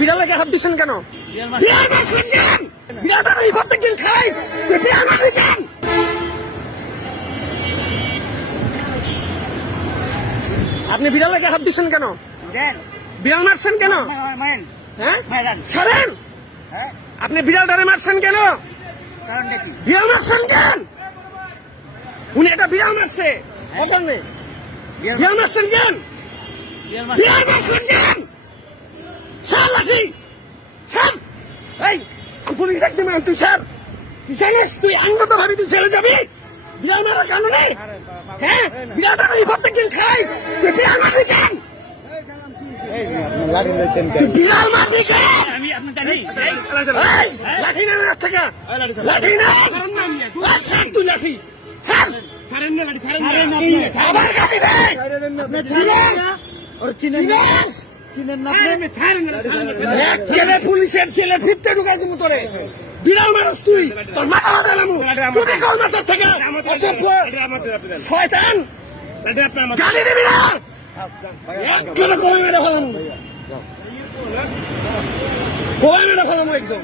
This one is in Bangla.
বিড়ালকে হাত দিচ্ছেন কেন? বিড়াল মারছেন কেন? বিড়ালটা এই প্রত্যেকদিন খাই, বিড়াল মারলি কেন? আপনি বিড়ালকে হাত দিচ্ছেন কেন? বিড়াল মারছেন কেন? হ্যাঁ ছাড়েন। আপনি বিড়ালটারে মারছেন কেন? বিড়াল মারছেন কেন? উনি একটা বিড়াল মারছে, বিড়াল মারছেন কেন? বিড়াল মারছেন কেন? স্যার লাঠি স্যার, এই পুলিশ দেখতে মান তুই স্যার, তুই জানিস তুই আইনগত ভাবে তুই ছেড়ে যাবি বিড়াল মারার কারণে? হ্যাঁ বিড়ালটা এই প্রত্যেকদিন খাই, তুই বিড়াল মারবি কেন? তুই বিড়াল মারবি কেন? লাঠি না হাত থেকে, লাঠি না স্যার, তুই লাঠি স্যার, আবার গাড়ি দেখ পুলিশের ছেলে ফিরতে ঢুকাই দিব তোরে। বিড়াল মানুষ তুই, তোর মাথা মাথা নামু তুই কল মাথার থেকে শয়তান, গাড়ি দিবি না কবে মেরে ফেলাম, কবে মেরে ফেলাম একদম।